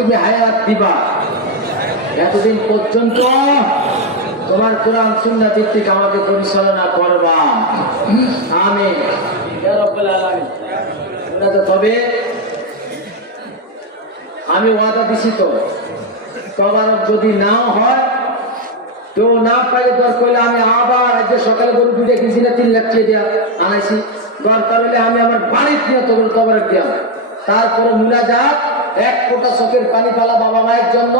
তুমি হায়াত দিবা, এতদিন পর্যন্ত তোমার কোরআন সুন্নাহ ভিত্তিক আমাকে পরিচালনা করবা। আমিন ইয়া রাব্বাল আলামিন। তবে আমি ওয়াদা দিছি তো, তবারক যদি নাও হয়, কেউ না পাইলে দর করলে আমি আবার আজকে সকালে গরু দুটো কিনছি না 3 লাখ টাকা দিয়া আনাইছি, দরকার হলে আমি আমার বাড়ির নিয়ে তবারক দিয়া, তারপরে মুনাজাত 1 ফোঁটা চোখের পানি ফেলা বাবা মায়ের জন্য।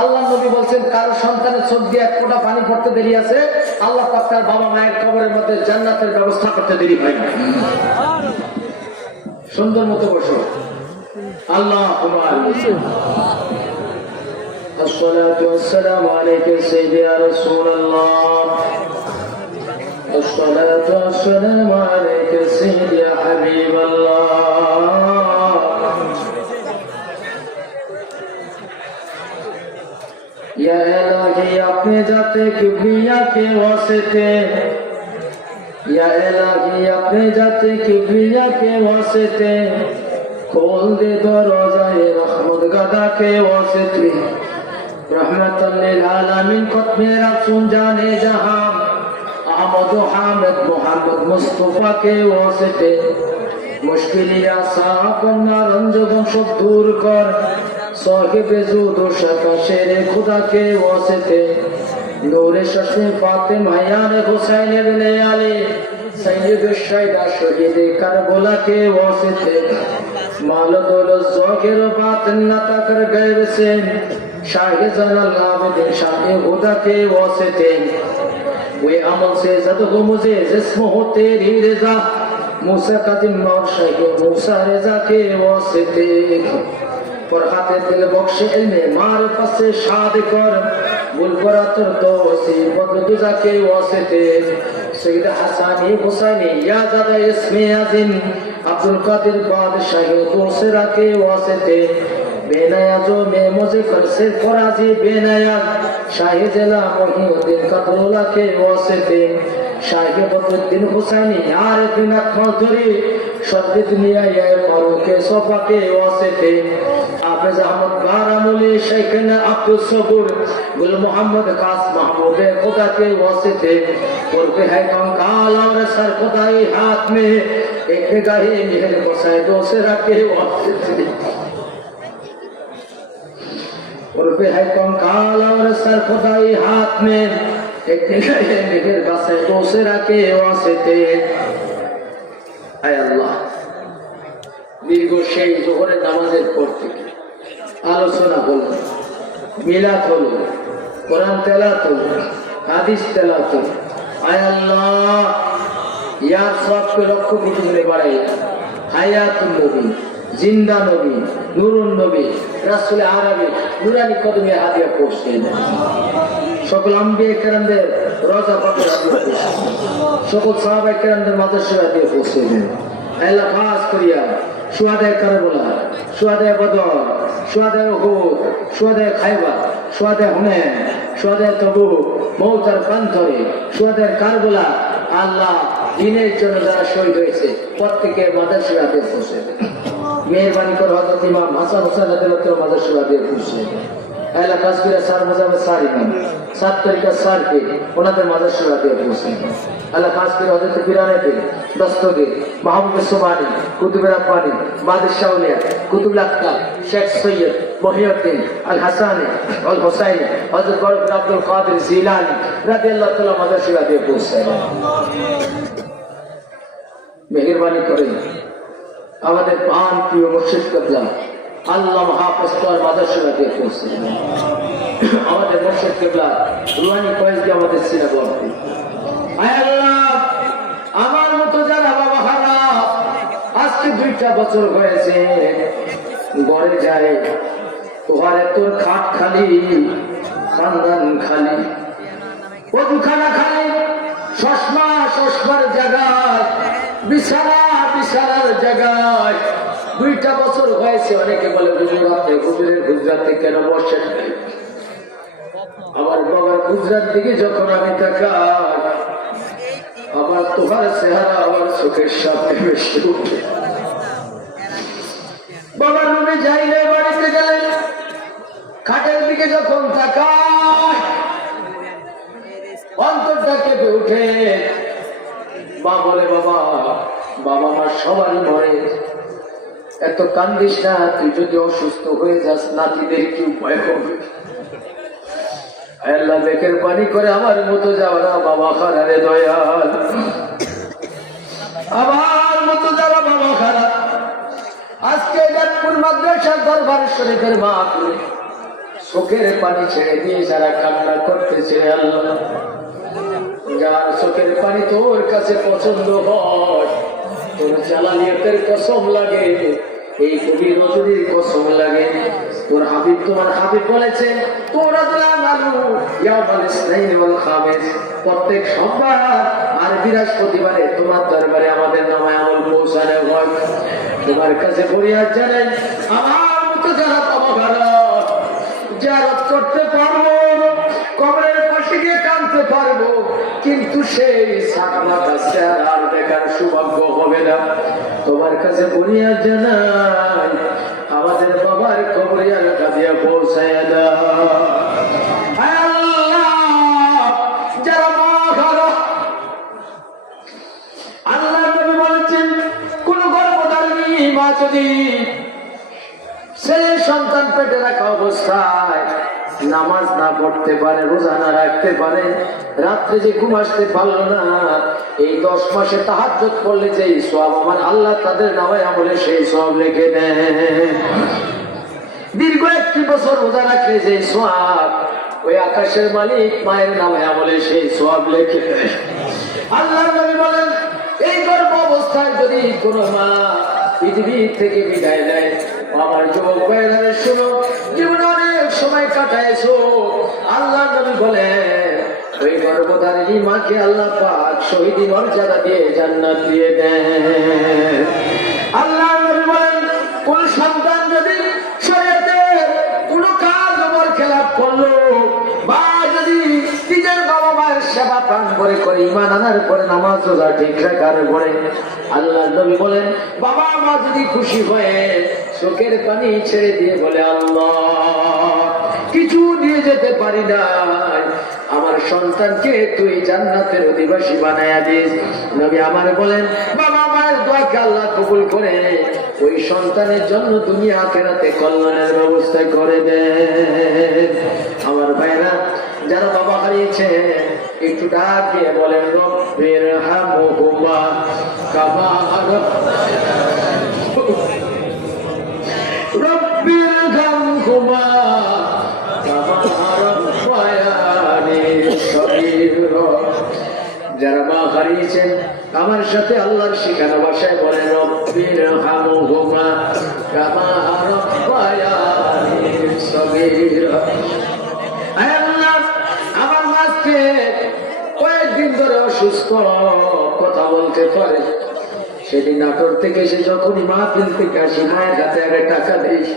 আল্লাহ নবী বলছেন কারো সন্তানের চোখ দিয়ে 1 ফোঁটা পানি পড়তে দেরি আছে, আল্লাহ পাক তার বাবা মায়ের কবরের মধ্যে জান্নাতের ব্যবস্থা করতে দেরি হয় না। সুন্দর মতো বসো। আল্লাহ الصلاة والسلام عليك سيدي يا رسول الله. الصلاة والسلام عليك سيدي يا حبيب الله. या इलाही अपने जाते किबरिया के वास्ते, या इलाही अपने जाते किबरिया के वास्ते, खोल दे दरवाज़े रहमत गदा के वास्ते, रहमतुल लिल आलमीन खत्मे रसूल जाने जहां अहमद हामिद मोहम्मद मुस्तफा के वास्ते, मुश्किलियां साफ रंजन सब दूर कर, साहिब जुद शका शेरे खुदा के वास्ते, नूरे शशे फातिमा यान हुसैन इब्ने अली सैयद शुहदा शहीद करबला के वास्ते, माल दौलत ज़ाहिर बातिन नता कर गैर से, शाह ज़लाल आबिदीन शाह खुदा के वास्ते, वे अमल से ज़द हो मुझे जिस्म हो तेरी रज़ा, मूसा कदीम और शाह मूसा रज़ा के वास्ते, फरहाते दिल बख्श इल्मे मारिफत से शाद कर, बुलबुरातुर दोसी बददुजा के वास्ते, सैयद हसनी हुसैनी या ज़दा इस्मे अज़ीम अब्दुल कादिर बादशाह दूसरा के वास्ते, बेनायाजो में मुझे कर से फराजी बेनायाज शाह जिला मोहिउद्दीन कदरुल्लाह के वास्ते, शाह बदरुद्दीन हुसैनी यार बिन अकमल शब्द दुनिया ये फारूक सोफा के वास्ते, हाफिज अहमद बारामुली शेखना अब्दुल सबूर गुल मोहम्मद कास महबूब खुदा के वास्ते, उर्फ है कंकाल और सर खुदाई हाथ में एक निगाहे मेहर बसाए दूसरा के वास्ते, उर्फ है कंकाल और सर खुदाई हाथ में एक निगाहे मेहर बसाए दूसरा के वास्ते। आय अल्लाह दीर्घ সেই জোহরের নামাজের পর থেকে আলোচনা হলো, মিলাদ হলো, কোরআন তেলাওয়াত হলো, হাদিস তেলাওয়াত হলো। আয় আল্লাহ ইয়ার সবকে লক্ষ্য করে বাড়াই, হায়াতুন নবী, জিন্দা নবী, নূরুন নবী, রাসূল আরবি নুরানি কদমে হাদিয়া পৌঁছে দেন। সকল আম্বিয়া কেরামদের রওজা পাকে হাদিয়া পৌঁছে দেন, সকল সাহাবা কেরামদের মাদ্রাসা হাদিয়া পৌঁছে দেন। আল্লাহ খাস করিয়া শুহাদায়ে কারবালা, শুহাদায়ে বদর, শুহাদায়ে উহুদ, শুহাদায়ে খায়বার, শুহাদায়ে হুনাইন, শুহাদায়ে তাবুক, মওতার প্রান্তরে শুহাদায়ে কারবালা, আল্লাহ দ্বীনের জন্য যারা শহীদ হয়েছে প্রত্যেকের মাদ্রাসা হাদিয়া পৌঁছে দেন। মেহরবানি করে হযরত ইমাম হাসান হুসাইন রাদিয়াল্লাহু মাদ্রাসা হাদিয়া পৌঁছে দেন। আল্লাহ খাস করে সার মুজাহিদ সারিমান সাত তরিকা সারকে ওনাদের মাদ্রাসা হাদিয়া পৌঁছে দেন। আল্লাহ খাস করে হযরত বিরানেতে দস্তগীর মাহমুদ সুবহানী কুতুবে রাব্বানী বাদশাহ উলিয়া কুতুবুল আকতাব শেখ সৈয়দ মহিউদ্দিন আল হাসানি আল হুসাইনি হযরত গৌরব আব্দুল কাদের জিলানী রাদিয়াল্লাহু তাআলা মাদ্রাসা হাদিয়া পৌঁছে দেন। মেহেরবানি করে আমাদের প্রাণ প্রিয় মুর্শিদ কিবলা আল্লামা হাফেজ তোয়ার মাদ্রাসা হাদিয়া পৌঁছে দেন। আমাদের মুর্শিদ কিবলা রুহানি ফয়েজ দিয়ে আমাদের সিনা ভর্তি। আয় আল্লাহ আমার মতো যারা বাবা হারা আজকে 2টা বছর হয়েছে ঘরে যায়, ঘরে তোর খাট খালি, খানদান খালি, ওখানা খালি, চশমার জায়গায়, বিছানার জায়গায় 2টা বছর হয়েছে। অনেকে বলে হুজুরের গুজরাতে কেন বসেন? আমার বাবার গুজরাট দিকে যখন আমি তাকাই, আমার তোমার চেহারা আমার চোখের সামনে বেশি উঠে। বাবার রুমে যাইলে, বাড়িতে গেলে মাঠের দিকে যখন তাকায় অন্তরটা কেঁপে উঠে। মা বলে, বাবা বাবা মা সবারই মরে, এত কান্দিস না, তুই যদি অসুস্থ হয়ে যাস নাতিদের কি উপায় হবে? আল্লাহ বেকের পানি করে আমার মতো যাওয়া বাবা খারারে দয়াল, আমার মতো যারা বাবা খারাপ। আজকে গাজীপুর মাদ্রাসার দরবার শরীফের মা করে চোখের পানি ছেড়ে দিয়ে যারা কান্না করতেছে, আল্লাহ যার চোখের পানি তোর কাছে পছন্দ হয়, তোর জালালিয়াতের কসম লাগে, এই কবি নজরুলের কসম লাগে, তোর হাবিব তোমার হাবিব বলেছেন তোরা প্রত্যেক সোমবার আর বৃহস্পতিবারে তোমার দরবারে আমাদের নামায় আমল পৌঁছানো হয়। তোমার কাছে ফরিয়াদ জানাই, আমার মতো যারা জিয়ারত করতে পারবো, কবরের পাশে গিয়ে কাঁদতে পারবো, কিন্তু সেই সাকরাত আর দেখার সৌভাগ্য হবে না। তোমার কাছে ফরিয়াদ জানাই, আমাদের বাবার কবরে আর কাঁদিয়া পৌঁছায় দাও। যারা মা খারাপ, আল্লাহ নবী বলেছেন কোন গর্ভধারিণী মা যদি ছেলে সন্তান পেটে রাখা অবস্থায় নামাজ না পড়তে পারে, রোজা না রাখতে পারে, রাত্রে যে ঘুম আসতে পারলো না, এই 10 মাসে তাহাজ্জুদ পড়লে যে সওয়াব আমার আল্লাহ তাদের নামায় আমলে সেই সওয়াব লিখে দেন। দীর্ঘ 1 বছর রোজা রাখলে যে সওয়াব, ওই আকাশের মালিক মায়ের নামায় আমলে সেই সওয়াব লিখে দেন। আল্লাহ নবী বলেন, এই গর্ভ অবস্থায় যদি কোনো মা পৃথিবী থেকে বিদায় নেয়, আমার যুবক ভাইয়েরা শুনো, জীবনে অনেক সময় কাটাইছো, আল্লাহ নবী বলেন ওই গর্ভধারিণী মাকে আল্লাহ পাক শহীদ মর্যাদা দিয়ে জান্নাত দিয়ে দেন। আল্লাহ নবী বলেন কোন সন্তান যদি শরীয়তের কোন কাজ ওমর খেলাফ করলো, বা যদি নিজের বাবা মায়ের সেবা প্রাণ করে করে ঈমান আনার পরে নামাজ রোজা ঠিক রাখার পরে, আল্লাহ নবী বলেন বাবা মা যদি খুশি হয়ে চোখের পানি ছেড়ে দিয়ে বলে, আল্লাহ কিছু দিয়ে যেতে পারি না, আমার সন্তানকে তুই জান্নাতের অধিবাসী বানায়া দিস। নবী আমার বলেন বাবা মায়ের দোয়াকে আল্লাহ কবুল করে ওই সন্তানের জন্য দুনিয়া আখিরাতে কল্যাণের ব্যবস্থা করে দেন। আমার ভাইরা যারা বাবা হারিয়েছে একটু ডাক দিয়ে বলেন, রব্বির হামহুমা কামা রব্বির হামহুমা কামা রাব্বায়ানি সগীরা। যারা মা হারিয়েছেন আমার সাথে আল্লাহর শিখানো ভাষায় বলেন, রব্বির হামহুমা কামা রাব্বায়ানি সগীরা। আমার মাকে কয়েকদিন ধরে অসুস্থ, কথা বলতে পারে, সেদিন নাটোর থেকে এসে যখনই মাহফিল থেকে আসি মায়ের হাতে আগে টাকা দিস,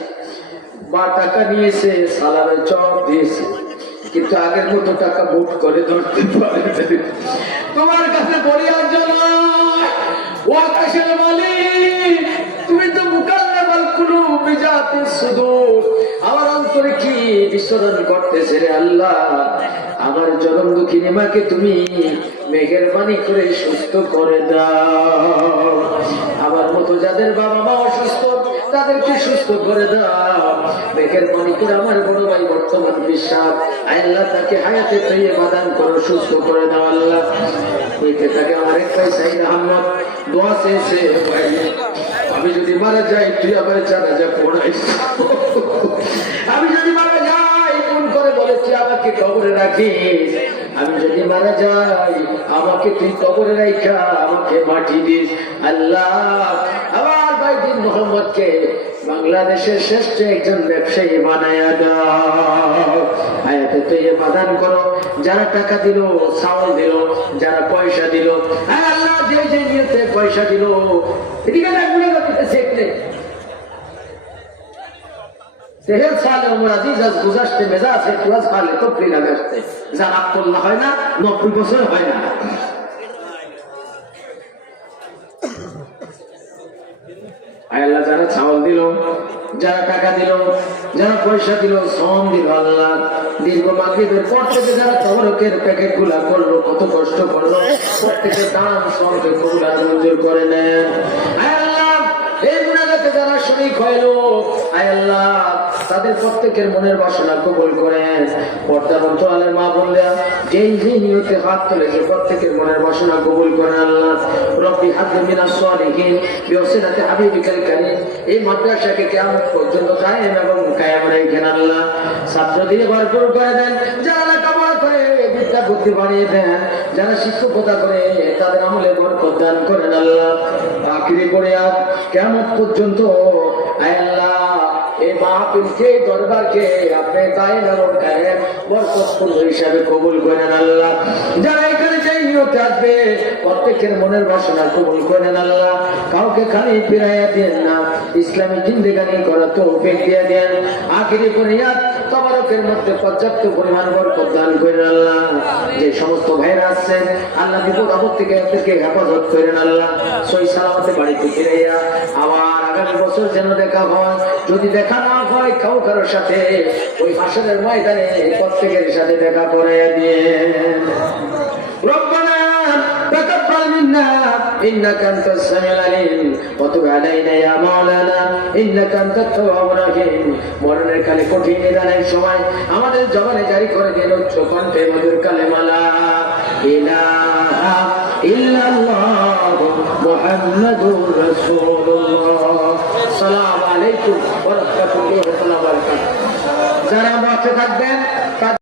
মা টাকা নিয়েছে, সালামে চপ দিয়েছে, কিন্তু আগের মতো টাকা বুট করে ধরতে পারে। তোমার কাছে ফরিয়াদ জানাই, ও আকাশের মালিক, তুমি তো মুকাল্লাবাল কুলুব বিজাতিস সুদূর, আমার অন্তরে কি বিচরণ করতেছে রে আল্লাহ, আমার জনম দুঃখিনী মাকে তুমি মেহেরবানি করে সুস্থ করে দাও। আমার মতো যাদের বাবা মা অসুস্থ তাদেরকে সুস্থ করে দাও। মেহেরবানি করে আমার বড় ভাই বর্তমান বিশ্বাস, আল্লাহ তাকে হায়াতে তৈয়বা দান করো, সুস্থ করে দাও আল্লাহ। এতে থাকে আমার একটাই সাইদ আহমদ দোয়া চেয়েছে, আমি যদি মারা যাই তুই আমার জানাজা পড়াইস, আমি যদি মারা যাই ফোন করে বলে তুই আমাকে কবরে রাখিস, আমি যদি মারা যাই আমাকে তুই কবরে রাখা আমাকে মাটি দিস। আল্লাহ আমার ভাই দিন মোহাম্মদকে বাংলাদেশের শ্রেষ্ঠ একজন ব্যবসায়ী বানায়া দাও, হায়াতে তৈয়বা দান করো। যারা টাকা দিল, চাউল দিল, যারা পয়সা দিল, আল্লাহ যে যে নিয়তে পয়সা দিল, এদিকে না ঘুরে যাচ্ছে একটু সেহের সালে ওমর আজিজ আজ গুজারতে মেজাজ है प्लस वाले तो फ्री लगाते যারা আত্মল্লা হয় না 90 বছর হয় না। আল্লাহ যারা চাউল দিল, যারা টাকা দিল, যারা পয়সা দিল, শ্রম দিল, আল্লাহ দীর্ঘ মাগরিবের পর থেকে যারা তবরকের প্যাকেট গুলা করলো, কত কষ্ট করলো, প্রত্যেকের দান শ্রমকে কবুল আর মঞ্জুর করে নেন। আয় আল্লাহ, এই গুনাহগাতে যারা শরীক হইলো, আয় আল্লাহ তাদের প্রত্যেকের মনের বাসনা কবুল করেন। পর্দার অন্তরালের মা বোনরা যেই যেই নিয়তে হাত তুলেছে, প্রত্যেকের মনের বাসনা কবুল করেন আল্লাহ। রব্বি হাবলি মিনাস সালিহিন বিওসিলাতি হাবিবিকাল কারীম। এই মাদ্রাসাকে কিয়ামত পর্যন্ত কায়েম এবং কায়েম রাখেন আল্লাহ। ছাত্র দিয়ে ভরপুর করে দেন, যারা লেখাপড়া করে বিদ্যা বুদ্ধি বাড়িয়ে দেন, যারা শিক্ষকতা করে তাদের আমলে বরকত দান করেন আল্লাহ। আখিরি করে আর কিয়ামত পর্যন্ত আয় আল্লাহ এই মাহফিলকে, দরবারকে আপনি কায়েম এবং কায়েম বরকতপূর্ণ হিসাবে কবুল করেন আল্লাহ। যারা এখানে যাই নিয়তে আসবে, প্রত্যেকের মনের বাসনা কবুল করেন আল্লাহ। কাউকে খালি ফিরাইয়া দেন না, ইসলামী জিন্দেগানি করার তৌফিক দিয়ে দেন। আখিরি বুনিয়াদ তবারকের মধ্যে পর্যাপ্ত পরিমাণ বরকত দান করেন আল্লাহ। যে সমস্ত ভাইরা আছেন আল্লাহ বিপদ আপদ থেকে এদেরকে হেফাজত করেন আল্লাহ। সই সালামতে বাড়িতে ফিরাইয়া আবার আগামী বছর যেন দেখা হয়। যদি দেখা না হয় কারোর সাথে ওই হাসরের ময়দানে প্রত্যেকের সাথে দেখা করে দিয়ে। রব্বানা তাকাব্বাল মিন্না ইন্নাকা আনতাস সামিউল আলিম ওয়া তুব আলাইনা ইয়া মাওলানা ইন্নাকা আনতাত তাওয়াবুর রহিম। মরণের কালে কঠিন নিদানের সময় আমাদের জবানে জারি করে দিন উচ্চ কণ্ঠে মধুর কালেমা লা ইলাহা ইল্লাল্লাহ মুহাম্মাদুর রাসূলুল্লাহ। আসসালামু আলাইকুম ওয়া রাহমাতুল্লাহি ওয়া বারাকাতুহু। যারা মাঠে থাকবেন